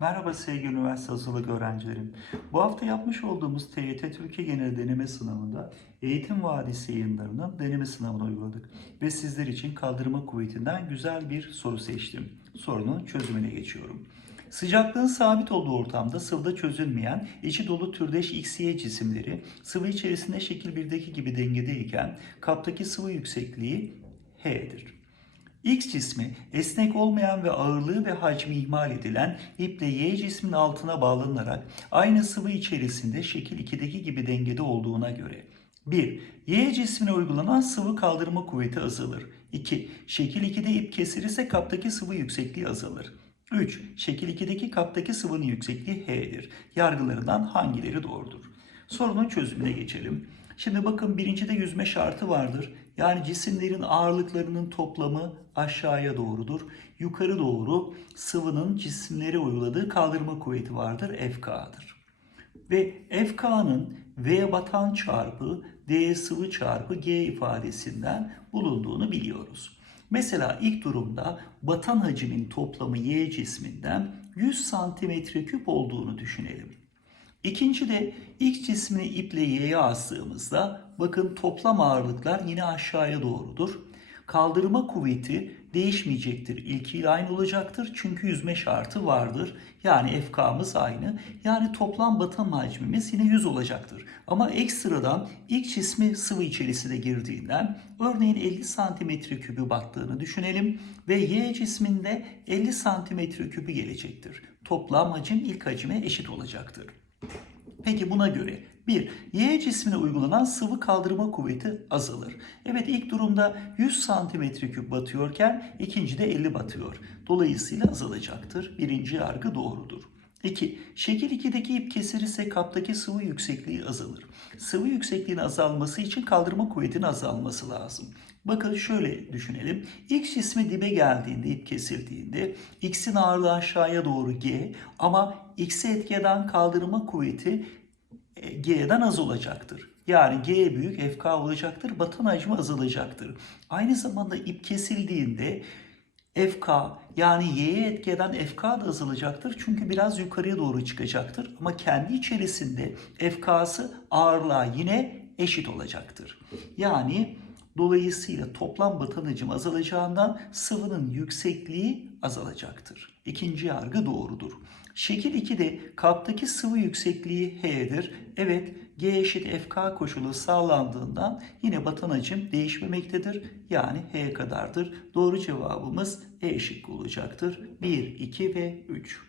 Merhaba sevgili üniversite hazırlık öğrencilerim. Bu hafta yapmış olduğumuz TYT Türkiye Genel Deneme Sınavı'nda Eğitim Vadisi yayınlarının deneme sınavını uyguladık. Ve sizler için kaldırma kuvvetinden güzel bir soru seçtim. Sorunun çözümüne geçiyorum. Sıcaklığın sabit olduğu ortamda sıvıda çözülmeyen içi dolu türdeş XY cisimleri sıvı içerisinde şekil 1'deki gibi dengedeyken kaptaki sıvı yüksekliği H'dir. X cismi esnek olmayan ve ağırlığı ve hacmi ihmal edilen iple Y cismin altına bağlanarak aynı sıvı içerisinde şekil 2'deki gibi dengede olduğuna göre 1. Y cismine uygulanan sıvı kaldırma kuvveti azalır. 2. Şekil 2'de ip kesilirse kaptaki sıvı yüksekliği azalır. 3. Şekil 2'deki kaptaki sıvının yüksekliği H'dir. Yargılarından hangileri doğrudur? Sorunun çözümüne geçelim. Şimdi bakın birincide yüzme şartı vardır. Yani cisimlerin ağırlıklarının toplamı aşağıya doğrudur. Yukarı doğru sıvının cisimlere uyguladığı kaldırma kuvveti vardır. FK'dır. Ve FK'nın V batan çarpı D sıvı çarpı G ifadesinden bulunduğunu biliyoruz. Mesela ilk durumda batan hacmin toplamı Y cisminden 100 santimetre küp olduğunu düşünelim. İkinci de X cismini iple Y'ye astığımızda bakın toplam ağırlıklar yine aşağıya doğrudur. Kaldırma kuvveti değişmeyecektir. İlkiyle aynı olacaktır çünkü yüzme şartı vardır. Yani FK'mız aynı. Yani toplam batım hacmimiz yine 100 olacaktır. Ama ekstradan X cismi sıvı içerisine girdiğinden örneğin 50 santimetre kübü battığını düşünelim ve Y cisminde 50 santimetre kübü gelecektir. Toplam hacim ilk hacime eşit olacaktır. Peki buna göre 1. Y cismine uygulanan sıvı kaldırma kuvveti azalır. Evet ilk durumda 100 cm3 batıyorken ikincide 50 batıyor. Dolayısıyla azalacaktır. Birinci yargı doğrudur. 2. Şekil 2'deki ip kesilirse kaptaki sıvı yüksekliği azalır. Sıvı yüksekliğinin azalması için kaldırma kuvvetinin azalması lazım. Bakın şöyle düşünelim. X cismi dibe geldiğinde, ip kesildiğinde X'in ağırlığı aşağıya doğru G ama X'e etki eden kaldırma kuvveti e, G'den az olacaktır. Yani G büyük FK olacaktır. Batan hacmi azalacaktır. Aynı zamanda ip kesildiğinde FK yani Y'ye etki eden FK da azalacaktır. Çünkü biraz yukarıya doğru çıkacaktır. Ama kendi içerisinde FK'sı ağırlığa yine eşit olacaktır. Yani dolayısıyla toplam batan hacim azalacağından sıvının yüksekliği azalacaktır. İkinci yargı doğrudur. Şekil 2'de kaptaki sıvı yüksekliği H'dir. Evet G eşit FK koşulu sağlandığından yine batan hacim değişmemektedir. Yani H kadardır. Doğru cevabımız E şıkkı olacaktır. 1, 2 ve 3.